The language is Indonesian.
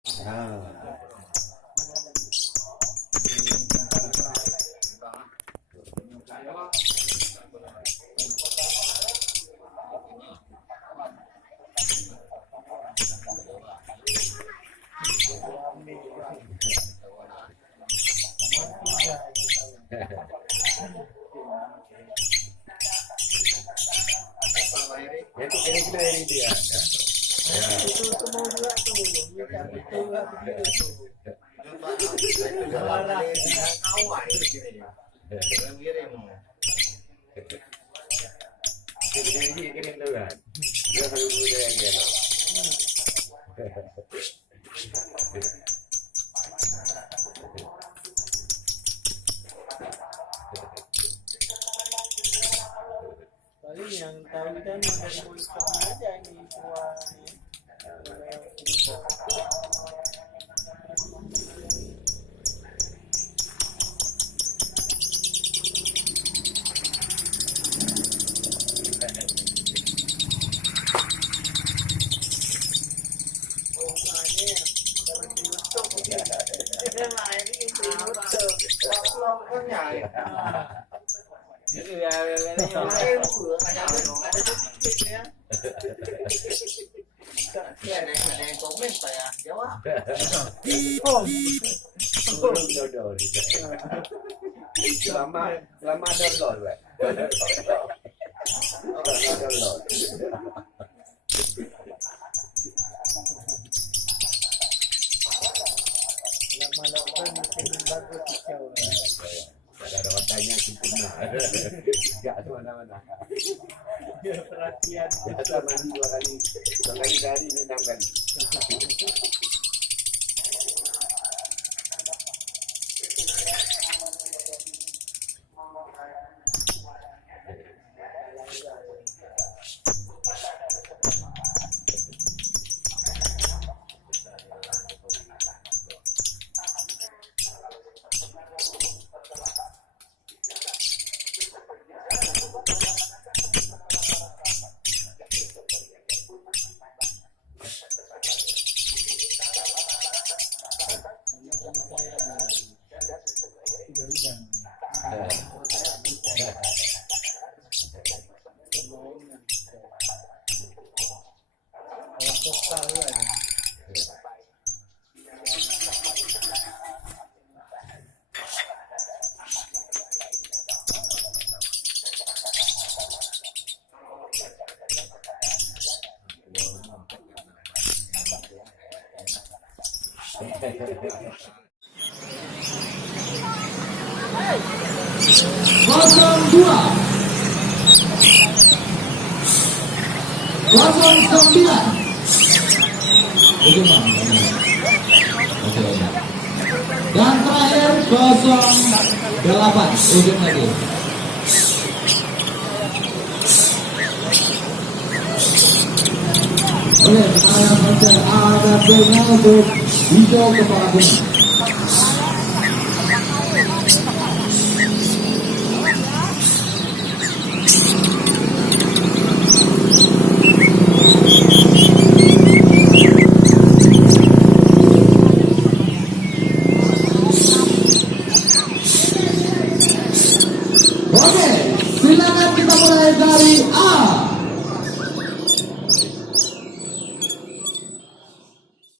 Ah. Itu kira-kira dari dia. Ya. Itu mau juga tuh, minta betul juga begitu tuh. Kirim tu kan. Dia perlu budaya gitu. Paling yang tahu kan dari monitor aja ini tua ini. Lama download lah. Lama download. Lama-lama makin bagus kicau. Ada watanya sempurna. Enggak mana-mana. Perhatian. Biasa mandi dua kali sehari ini 6 kali. Kosong dua, 09. Dan terakhir 08 ujung lagi. Oleh sekarang ada dengan untuk hijau kepala kuning.